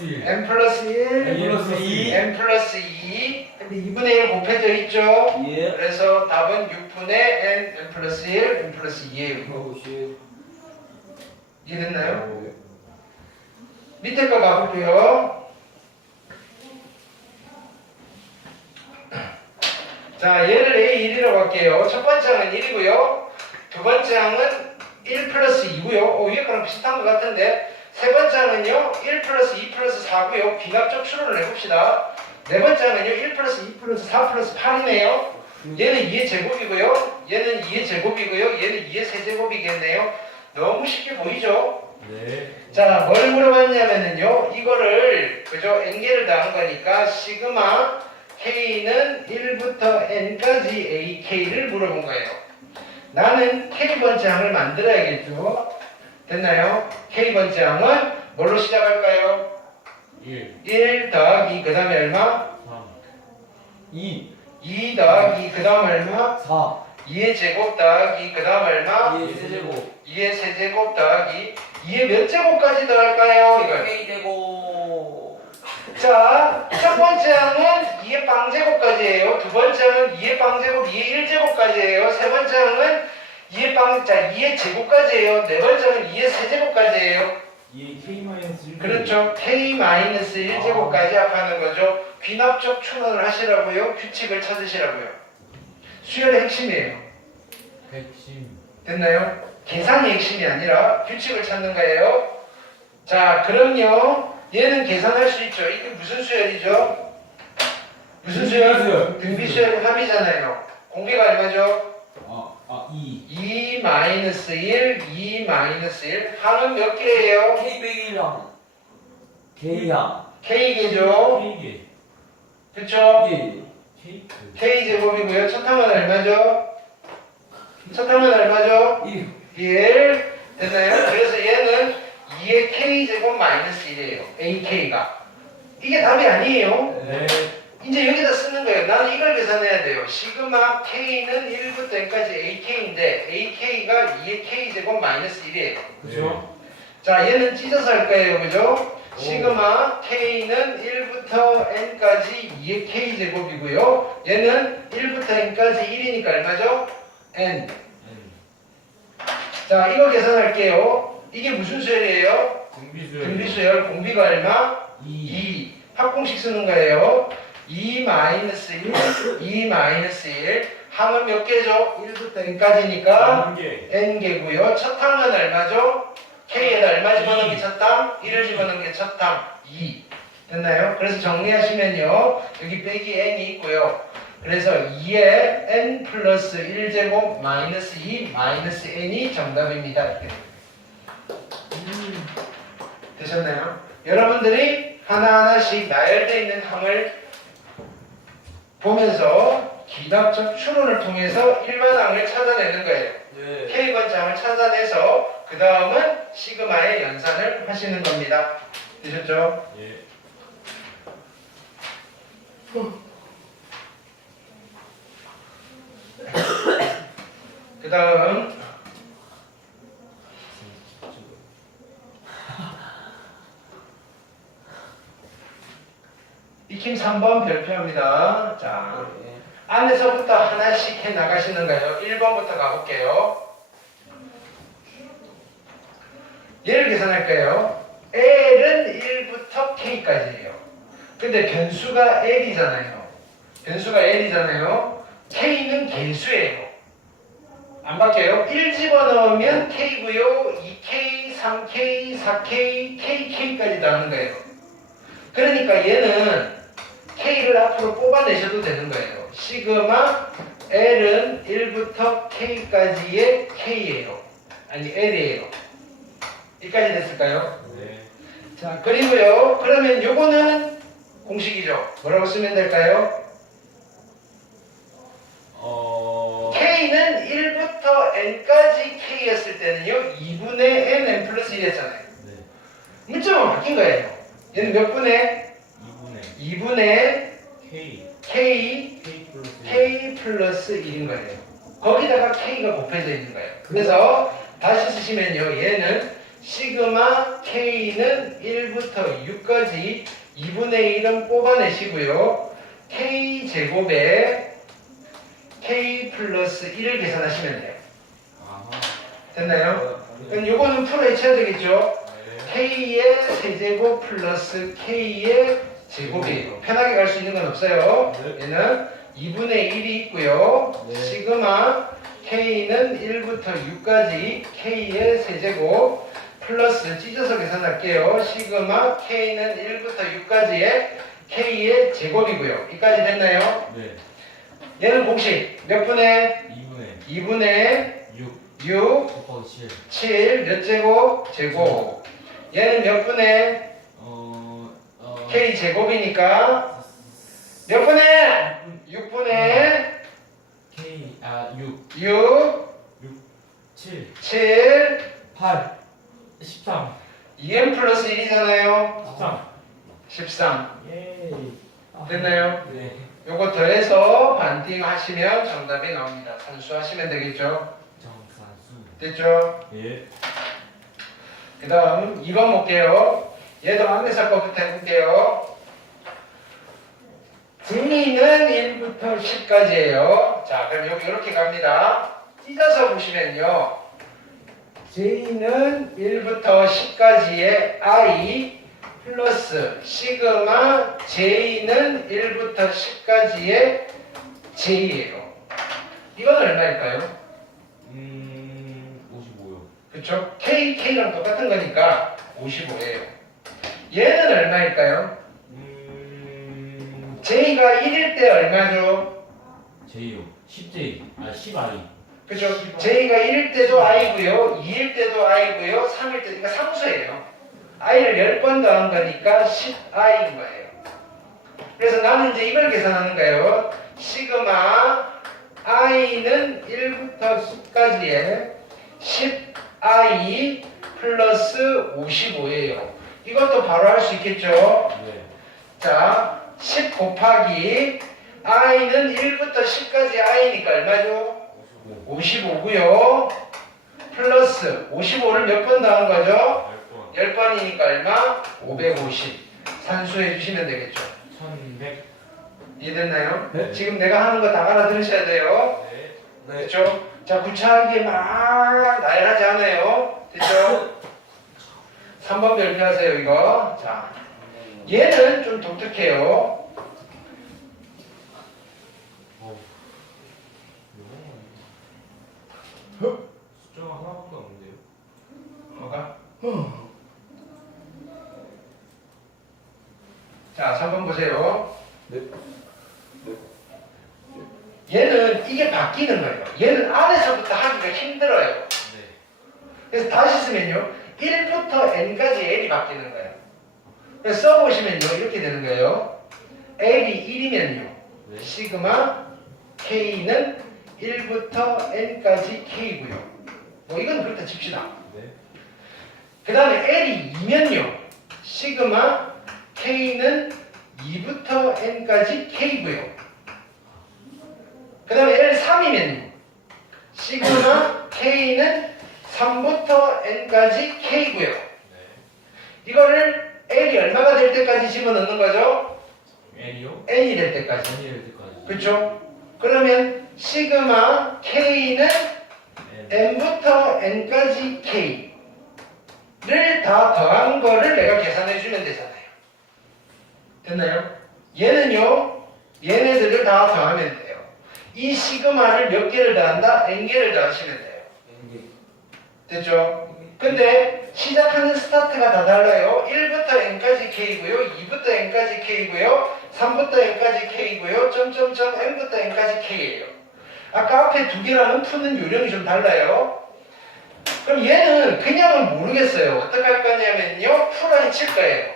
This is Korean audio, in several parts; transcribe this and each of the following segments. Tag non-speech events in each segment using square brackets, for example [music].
플러스 1 n 플러스 1 n 플러스 2 n 플러스 2 근데 2분의 1 곱해져 있죠? 예. 그래서 답은 6분의 n, n 플러스 1, n 플러스 2예요. 오, 씨. 이해됐나요? 밑에 거 가볼게요. 자 얘를 A1이라고 할게요. 첫 번째 항은 1이고요. 두 번째 항은 1 플러스 2고요. 어, 위에 거랑 비슷한 것 같은데 세 번째 항은요 1 플러스 2 플러스 4고요 귀납적 추론을 해봅시다. 네 번째 항은요 1 플러스 2 플러스 4 플러스 8이네요. 얘는 2의 제곱이고요. 얘는 2의 제곱이고요. 얘는 2의 세제곱이겠네요. 너무 쉽게 보이죠? 네. 자, 뭘 물어봤냐면은요, 이거를, 그죠, n개를 더한 거니까, 시그마 k는 1부터 n까지 ak를 물어본 거예요. 나는 k번째 항을 만들어야겠죠? 됐나요? k번째 항은 뭘로 시작할까요? 1 1 더하기, 그 다음에 얼마? 3 2, 2 더하기, 그 다음 얼마? 4, 2의 제곱 더하기, 그 다음 얼마? 2의 세제곱, 2의 세제곱 더하기, 2의 몇 제곱까지 더할까요? 이걸. K 제곱. 자, 첫 번째 항은 2의 빵제곱까지예요. 두 번째 항은 2의 빵제곱, 2의 1제곱까지예요. 세 번째 항은 2의 빵, 자, 2의 제곱까지예요. 네 번째 항은 2의 세제곱까지예요. 2의 k 마이너스 1 그렇죠. k-1제곱까지 합하는 거죠. 귀납적 추론을 하시라고요. 규칙을 찾으시라고요. 수열의 핵심이에요. 핵심 됐나요? 계산이 핵심이 아니라 규칙을 찾는 거예요. 자, 그럼요. 얘는 계산할 수 있죠. 이게 무슨 수열이죠? 무슨 수열? 등비수열. 합이잖아요. 공비가 얼마죠? 아, 아 2 2 마이너스 1, 2 마이너스 1. 항은 몇 개예요? K 백이랑 K야. K개죠. K개 그쵸? 예. 케이크 K제곱이고요. 첫 항은 얼마죠? 첫 항은 얼마죠? 1. 1 됐나요? 그래서 얘는 2의 k제곱 마이너스 1이에요. ak가. 이게 답이 아니에요. 네 이제 여기다 쓰는 거예요. 나는 이걸 계산해야 돼요. 시그마 k는 1부터 n까지 ak인데 ak가 2의 k제곱 마이너스 1이에요. 그죠 자, 얘는 찢어서 할 거예요. 그죠? 오. 시그마 k는 1부터 n까지 2의 k제곱이고요. 얘는 1부터 n까지 1이니까 얼마죠? n. 자, 이거 계산할게요. 이게 무슨 수열이에요? 등비수열 등비수열 공비가 얼마? 2 2. 합공식 쓰는 거예요. 2 마이너스 1, 2 마이너스 1. 항은 몇 개죠? 1부터 n까지니까 3개 n개고요. 첫 항은 얼마죠? k에다 얼마 집어넣은 게첫 항? 1을 집어넣은 게첫 항. 2. 됐나요? 그래서 정리하시면요. 여기 빼기 n이 있고요. 그래서 2에 n 플러스 1제곱 마이너스 2 마이너스 n이 정답입니다. 이렇게. 되셨나요? 여러분들이 하나하나씩 나열되어 있는 항을 보면서 기납적 추론을 통해서 일반항을 찾아내는 거예요. 네. K번장을 찾아내서 그 다음은 시그마의 연산을 하시는 겁니다. 되셨죠? 예 [coughs] 그 다음 익힘 3번 별표합니다. 자, 네. 안에서부터 하나씩 해 나가시는 거예요. 1번부터 가볼게요. 얘를 계산할까요? L은 1부터 K까지예요. 근데 변수가 L이잖아요. 변수가 L이잖아요. K는 개수예요. 안 바뀌어요? 1 집어넣으면 K고요. 2K, 3K, 4K, KK까지 나오는 거예요. 그러니까 얘는 K를 앞으로 뽑아내셔도 되는 거예요. 시그마 L은 1부터 K까지의 K예요. 아니 L이에요. 여기까지 됐을까요? 네 자 그리고요. 그러면 요거는 공식이죠. 뭐라고 쓰면 될까요? 어 K는 1부터 N까지 K였을 때는요. 2분의 N, N 플러스 1이었잖아요. 네 문자만 바뀐 거예요. 얘는 몇 분의? 2분의 2분의 K K K 플러스 1 K 플러스 1인 거예요. 거기다가 K가 곱해져 있는 거예요. 그래서 다시 쓰시면요. 얘는 시그마 K는 1부터 6까지 2분의 1은 뽑아내시고요. K 제곱에 K 플러스 1을 계산하시면 돼요. 됐나요? 그럼 요거는 풀어헤쳐야 되겠죠? 네. K의 세제곱 플러스 K의 제곱이에요. 편하게 갈 수 있는 건 없어요. 네. 얘는 2분의 1이 있고요. 네. 시그마 K는 1부터 6까지 K의 세제곱 플러스 찢어서 계산할게요. 시그마 K는 1부터 6까지의 K의 제곱이고요. 여기까지 됐나요? 네. 얘는 공식 몇 분의 2분의 2분의 6 6 곱하기 7. 7 몇 제곱? 제곱. 얘는 몇 분의. K 제곱이니까 몇 분의 6분의 K 아 6, 6 7, 7 8 13, 2n 플러스 1이잖아요. 13. 13 예. 됐나요? 네. 요거 더해서 반띵 하시면 정답이 나옵니다. 산수하시면 되겠죠? 정산수. 됐죠? 예. 그 다음 2번 볼게요. 얘도 안내사 거부터 해볼게요. 등리는 1부터 10까지예요. 자, 그럼 여기 이렇게 갑니다. 찢어서 보시면요. J는 1부터 10까지의 I 플러스 시그마 J는 1부터 10까지의 J예요. 이건 얼마일까요? 음 55요. 그쵸? K, K랑 똑같은 거니까 55예요. 얘는 얼마일까요? 음 J가 1일 때 얼마죠? J요. 10J. 아 10I. 그죠? J가 1일 때도 I고요, 2일 때도 I고요, 3일 때도, 그러니까 상수예요. I를 10번 더한 거니까 10I인 거예요. 그래서 나는 이제 이걸 계산하는 거예요. 시그마 I는 1부터 10까지의 10I 플러스 55예요. 이것도 바로 할 수 있겠죠? 네. 자, 10 곱하기 i는 1부터 10까지 i니까 얼마죠? 55. 55고요. 플러스 55를 몇번 더한 거죠? 10번. 10번이니까 얼마? 550. 산수해 주시면 되겠죠. 1100. 이해됐나요? 네. 지금 내가 하는 거 다 알아들으셔야 돼요. 네. 됐죠? 자, 구차하게 막 나열하지 않아요. 됐죠? [laughs] 3번 별표하세요, 이거. 자, 얘는 좀 독특해요. 어. 숫자가 하나밖에 없는데요. 뭐가? 자, 3번 보세요. 네. 얘는 이게 바뀌는 거예요. 얘는 안에서부터 하기가 힘들어요. 네. 그래서 다시 쓰면요. 1부터 n까지 l이 바뀌는 거예요. 써보시면요. 이렇게 되는 거예요. l이 1이면요. 네. 시그마 k는 1부터 n까지 k고요. 뭐 이건 그렇다 칩시다. 네. 그 다음에 L이 2면요. 시그마 K는 2부터 N까지 K고요. 그 다음에 L 3이면요. 시그마 K는 3부터 N까지 K고요. 네. 이거를 L이 얼마가 될 때까지 집어넣는 거죠? N이요? N이 될 때까지. N이 될 때까지. 그렇죠? 그러면 시그마 K는 N. n부터 n까지 k를 다 더한 거를 내가 계산해 주면 되잖아요. 됐나요? 얘는요, 얘네들을 다 더하면 돼요. 이 시그마를 몇 개를 더한다? n 개를 더하시면 돼요. 됐죠? 근데 시작하는 스타트가 다 달라요. 1부터 n까지 k고요, 2부터 n까지 k고요, 3부터 n까지 k고요, 점점점 n부터 n까지 k예요. 아까 앞에 두 개랑은 푸는 요령이 좀 달라요. 그럼 얘는 그냥은 모르겠어요. 어떻게 할 거냐면요, 풀어 칠 거예요.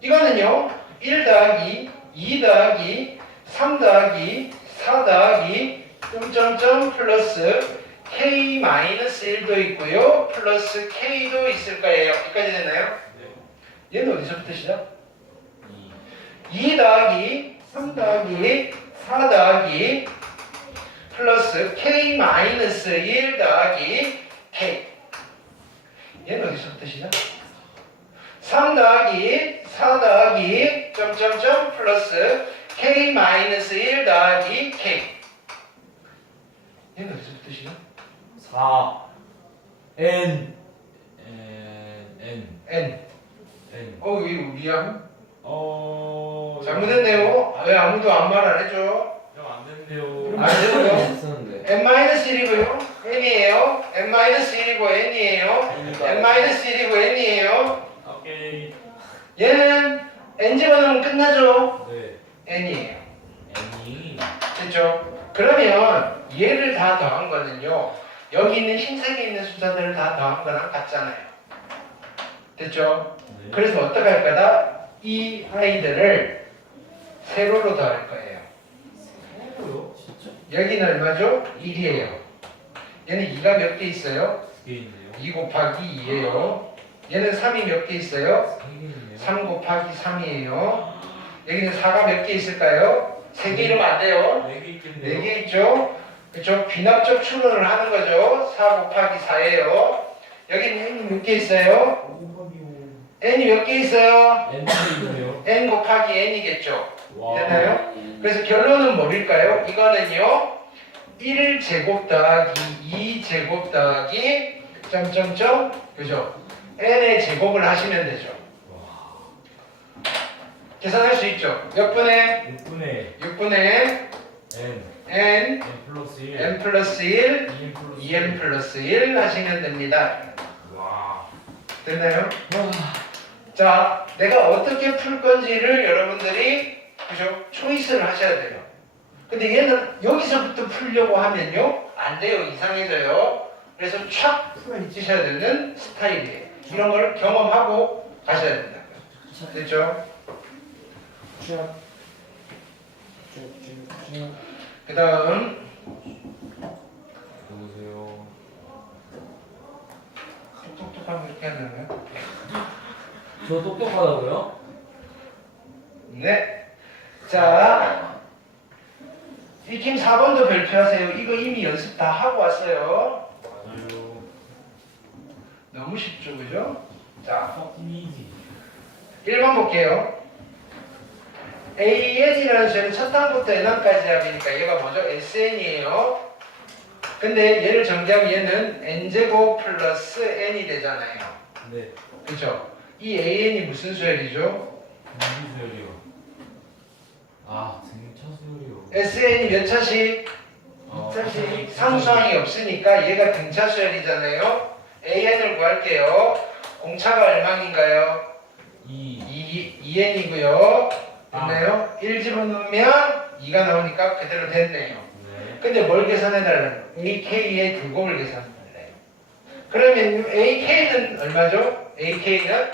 이거는요, 1 더하기, 2 더하기, 3 더하기, 4 더하기, 점점점 플러스 k 마이너스 1도 있고요, 플러스 k도 있을 거예요. 여기까지 됐나요? 네. 얘는 어디서부터 시작? 2. 2 더하기 3 더하기 4 더하기 플러스 k 마이너스 1 더하기 k 얘는 어디서부터 시작? 3 더하기 4 더하기 점점점 플러스 k 마이너스 1 더하기 k 얘는 어디서부터 시작? 4 N. N. N. N. 어 이거 우리야? 어 잘못했네요. 왜 아무도 아무 말안 해줘? 안 된대요. 안 돼요? 했었는데. N 마이너스 1이고요. N이에요. N 마이너스 1이고 n이에요. N 마이너스 1이고 n이에요. 오케이. 얘는 n 집어넣으면 끝나죠? 네. N이에요. N이. 됐죠? 그러면 얘를 다 더한 거는요 여기 있는 흰색에 있는 숫자들을 다 더한 거랑 같잖아요 됐죠? 네. 그래서 어떻게 할 거다? 이 아이들을 세로로 더할 거예요 뭐요? 진짜? 여기는 얼마죠? 1이에요 얘는 2가 몇 개 있어요? 두개 있네요 2 곱하기 2예요 얘는 3이 몇 개 있어요? 세개 있네요 3 곱하기 3이에요 여기는 4가 몇 개 있을까요? 3개 이러면 안 돼요 네개 있겠네요 4개 있죠? 그렇죠? 비납적 추론을 하는 거죠 4 곱하기 4예요 여기는 n이 몇 개 있어요? n이 몇 개 있어요? N 곱하기 n이겠죠 와 됐나요? 그래서 결론은 뭘까요? 이거는요 1 제곱 더하기 2 제곱 더하기 점점점 그죠? n의 제곱을 하시면 되죠 계산할 수 있죠 몇 분의 6분의 6분의 N n N 플러스 1 n 플러스 1 2N 플러스 2n 플러스 1 하시면 됩니다. 와. 됐나요? 자 내가 어떻게 풀 건지를 여러분들이 그죠? 초이스를 하셔야 돼요. 근데 얘는 여기서부터 풀려고 하면요 안 돼요. 이상해져요. 그래서 촥 풀어헤치셔야 되는 스타일이에요. 이런 걸 경험하고 가셔야 된다. 됐죠? 그 다음 누구세요? 똑똑똑하면 이렇게 하는 거요 저 똑똑하다고요? 네. 자, 이팀 4번도 별표하세요. 이거 이미 연습 다 하고 왔어요. 맞아요 너무 쉽죠, 그죠? 자, fucking easy 1번 볼게요. AN이라는 수는 첫 단부터 n까지 합이니까 얘가 뭐죠? SN이에요. 근데 얘를 전개하면 얘는 n제곱 플러스 n이 되잖아요. 네 그죠? 이 AN이 무슨 수열이죠? 무기수열이요 아 등차 수열이요 SN이 몇 차씩? 어, 사실 상수항이 없으니까 얘가 등차 수열이잖아요. AN을 구할게요. 공차가 얼마인가요? 2 2, 2N이고요. 됐나요? 1 집어넣으면 2가 나오니까 그대로 됐네요. 네 근데 뭘 계산해달라는 AK의 두 곱을 계산해달래요. 그러면 AK는 얼마죠? AK는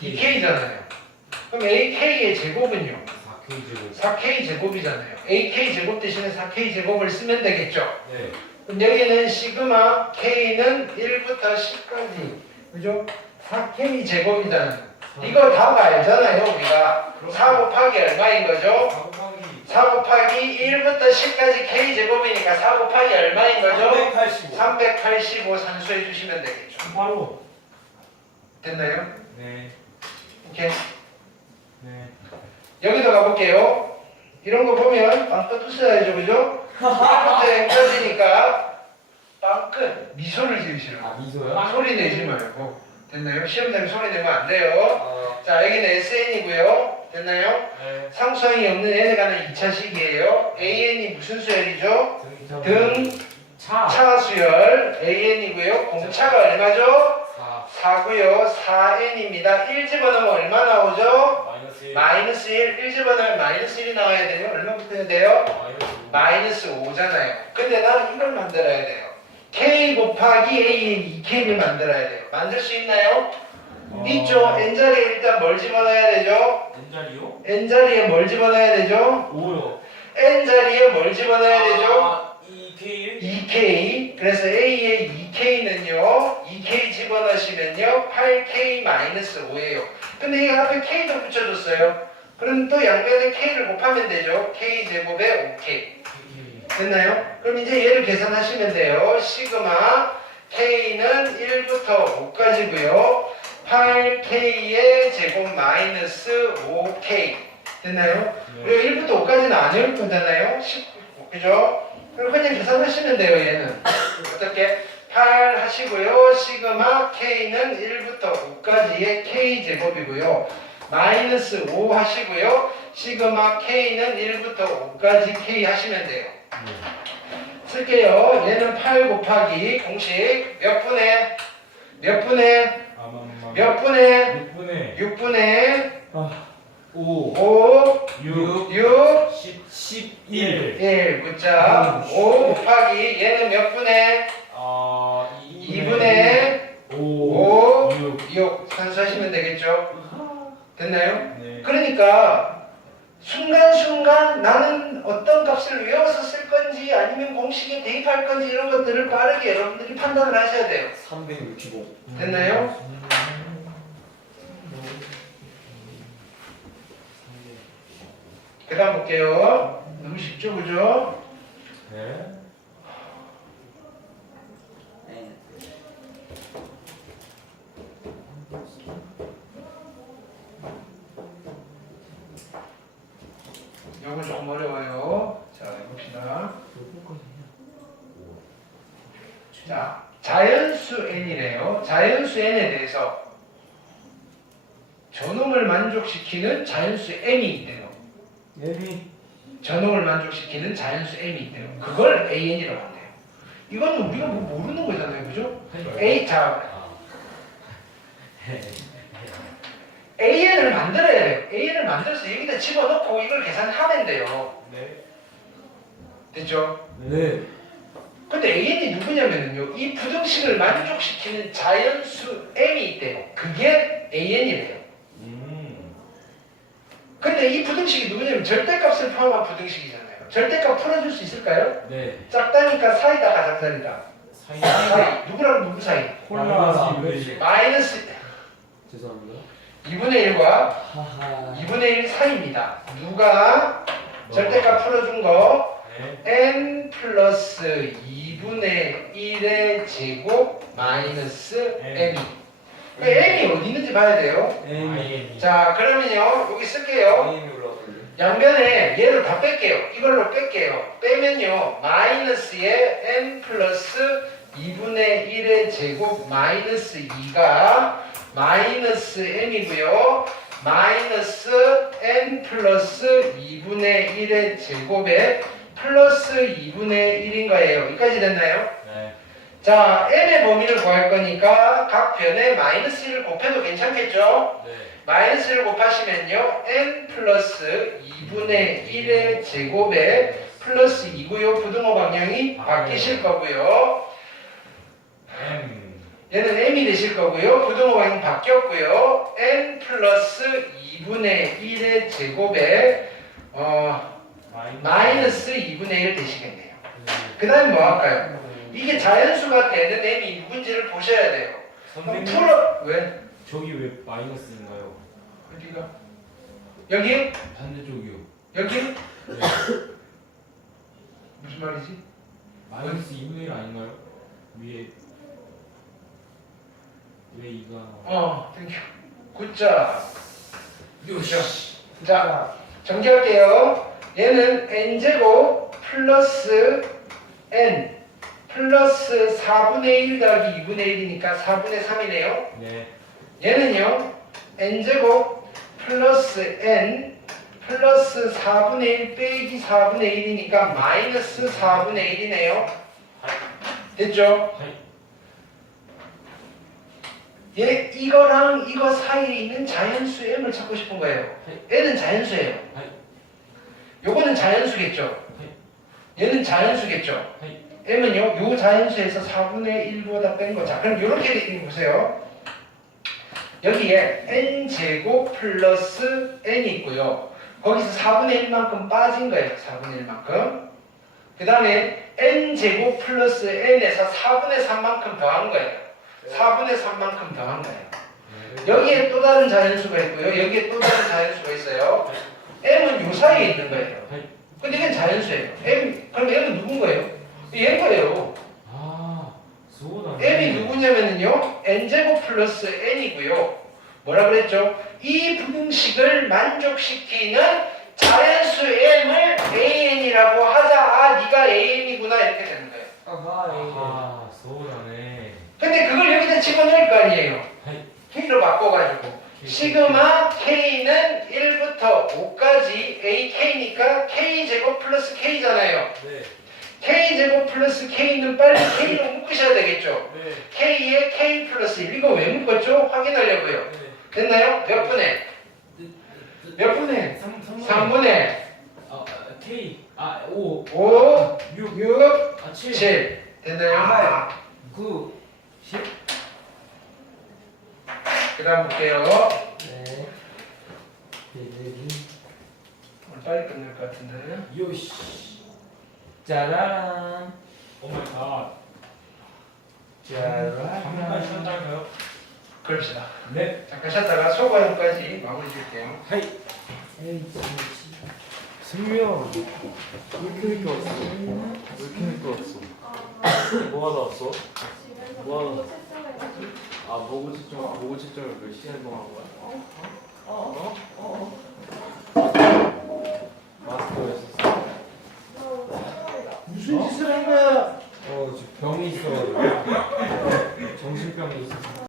2K잖아요. 그럼 AK의 제곱은요? 4K 제곱 4K 제곱이잖아요. AK 제곱 대신에 4K 제곱을 쓰면 되겠죠? 네 그럼 여기는 시그마 K는 1부터 10까지 그죠? 4K 제곱이잖아요. 이거 답 알잖아요 우리가 4 곱하기 얼마인 거죠? 4 곱하기 4 곱하기 1부터 10까지 K 제곱이니까 4 곱하기 얼마인 거죠? 385 385 산수해 주시면 되겠죠. 바로 됐나요? 네 오케이. 네. 여기도 가볼게요. 이런 거 보면 빵끝 웃어야죠, 그죠? 1부터 M까지니까 [laughs] 빵끝 미소를 지으시라고. 아 미소요? 소리 내지 말고 됐나요? 시험 때문에 소리 내면 안 돼요. 어, 자 여기는 SN이고요. 됐나요? 네. 상수항이 없는 n에 가는 2차 식이에요. AN이 무슨 수열이죠? 등차 등차 차 수열 AN이고요. 공차가 얼마죠? 4 4고요. 4n입니다. 1 집어넣으면 얼마 나오죠? 마이너스 1 마이너스 1. 1 집어넣으면 마이너스 1이 나와야 돼요. 얼마 붙어야 돼요? 마이너스 5 마이너스 5잖아요. 근데 나는 이걸 만들어야 돼요. K 곱하기 an 2k를 만들어야 돼요. 만들 수 있나요? 어. 있죠. n자리에 일단 뭘 집어넣어야 되죠? N자리요? n자리에 뭘 집어넣어야 되죠? 5요 n자리에 뭘 집어넣어야 되죠? 아, 2K 2k. 그래서 a의 2k는요. 2k 집어넣으시면요. 8k-5예요. 근데 이 앞에 k도 붙여줬어요. 그럼 또 양면에 k를 곱하면 되죠. k 제곱에 5k. 됐나요? 그럼 이제 얘를 계산하시면 돼요. 시그마 k는 1부터 5까지고요. 8k의 제곱 마이너스 5k 됐나요? 우리가 1부터 5까지는 안 외울 거잖아요. 10, 그죠? 그럼 그냥 계산하시면 돼요, 얘는. 어떻게? 8 하시고요. 시그마 k는 1부터 5까지의 k 제곱이고요. 마이너스 5 하시고요. 시그마 k는 1부터 5까지 k 하시면 돼요. 쓸게요. 얘는 8 곱하기 공식. 몇 분의? 몇 분의? 몇 분의? 6분의? 6분의 5 5 6 6 10 11 1 굿자 5 곱하기 얘는 몇 분의? 어 2분의 5 5 6 6 산수하시면 되겠죠? 됐나요? 네. 그러니까 순간순간 나는 어떤 값을 외워서 쓸 건지 아니면 공식에 대입할 건지 이런 것들을 빠르게 여러분들이 판단을 하셔야 돼요. 365 됐나요? 그 다음 볼게요. 너무 쉽죠, 그죠? 네. 요거 조금 어려워요. 자, 해봅시다. 자, 자연수 n이래요. 자연수 n에 대해서 전홍을 만족시키는 자연수 m이 있대요. 예비 전홍을 만족시키는 자연수 m이 있대요. 그걸 an이라고 한대요. 이거는 우리가 뭐 모르는 거잖아요, 그죠? a 자 an을 만들어야 돼요. an을 만들어서 여기다 집어넣고 이걸 계산하면 돼요. 네. 됐죠? 네 근데 AN이 누구냐면요. 이 부등식을 만족시키는 자연수 M이 있대요. 그게 AN이래요. 음. 근데 이 부등식이 누구냐면 절대값을 포함한 부등식이잖아요. 절대값 풀어줄 수 있을까요? 네 작다니까 사이다 가작살이다. 사이 사이. 누구랑 누구 사이? 콜라랑 마이너스 마이너스 죄송합니다 2분의 1과 하하 2분의 1 사이입니다. 누가 절대값 풀어준 거 네. N 플러스 2분의 1의 제곱 마이너스 m이. 그 m이 어디 있는지 봐야 돼요. M 자, 그러면요, 여기 쓸게요. 양변에 얘를 다 뺄게요. 이걸로 뺄게요. 빼면요, 마이너스의 n 플러스 2분의 1의 제곱 마이너스 2가 마이너스 m이고요. 마이너스 n 플러스 2분의 1의 제곱에 플러스 2분의 1인 거예요. 여기까지 됐나요? 네. 자, m의 범위를 구할 거니까 각 변에 마이너스 1을 곱해도 괜찮겠죠? 네. 마이너스를 곱하시면요 n 플러스 2분의 1의 제곱에 플러스 2고요 부등호 방향이 바뀌실 거고요 M. 얘는 m이 되실 거고요 부등호 방향 바뀌었고요 n 플러스 2분의 1의 제곱에 어, 마이너스 2분의 1 되시겠네요 그 다음에 뭐 할까요? 이게 자연수가 되는 m이 누군지를 보셔야 돼요 그럼 선생님 풀어 왜? 저기 왜 마이너스인가요? 어디가? 여기? 반대쪽이요. 여기? 네. 무슨 말이지? 마이너스 2분의 1 아닌가요? 위에 왜 이가 어, 땡큐. 굿자. 자, 정리할게요. 얘는 n제곱 플러스 n 플러스 4분의 1 더하기 2분의 1이니까 4분의 3이네요. 네. 얘는요, n제곱 플러스 n 플러스 4분의 1 빼기 4분의 1이니까 마이너스 4분의 1이네요. 됐죠? 하이. 얘 이거랑 이거 사이에 있는 자연수 m을 찾고 싶은 거예요. n은 자연수예요. 요거는 자연수겠죠. 얘는 자연수겠죠. 하이. m은요, 요 자연수에서 4분의 1보다 뺀 거. 자, 그럼 요렇게 읽어보세요. 여기에 n제곱 플러스 n이 있고요. 거기서 4분의 1만큼 빠진 거예요. 4분의 1만큼. 그 다음에 n제곱 플러스 n에서 4분의 3만큼 더한 거예요. 4분의 3만큼 더한 거예요. 네. 여기에 또 다른 자연수가 있고요. 여기에 또 다른 자연수가 있어요. M은 요 사이에 있는 거예요. 근데 이건 자연수예요. m 그럼 m은 누군 거예요? 얘인 거예요. 아. m이 누구냐면요 n제곱 플러스 n이고요 뭐라 그랬죠? 이 분식을 만족시키는 자연수 m을 an이라고 하자 아 네가 an이구나 이렇게 되는 거예요 아하 아, 소원하네. 근데 그걸 여기다 집어넣을 거 아니에요. K로 바꿔가지고 시그마 K는 1부터 5까지 AK니까 K제곱 플러스 K잖아요 네. K제곱 플러스 K는 빨리 K로 묶으셔야 되겠죠 네. K에 K 플러스 1 이거 왜 묶었죠? 확인하려고요 네. 됐나요? 몇 분에? 몇 분에? 3, 3, 3분에 아, 아, K. 아, 5. 5, 6. 6, 아, 7. 7 됐나요? 9 10 그 다음 볼게요 네 빼기 오늘 빨리 끝낼 것 같은데 요시. 짜라란 오 마이 갓. 짜라란 잠깐 쉬었다가요? 그럽시다 네. 잠깐 쉬었다가 소과형까지 마무리 줄게요 하이. 에이 승미야 왜 이렇게 늦게 왔어? 왜 이렇게 늦게 왔어? 뭐 하다 왔어? 뭐 하다 아 보고 측정 보고 측정을 몇 시간 동안 한 거야? 어? 어? 마스터였었어 무슨 짓을 한 거야? 어 지금 병이 있어가지고 [laughs] 정신병이 있어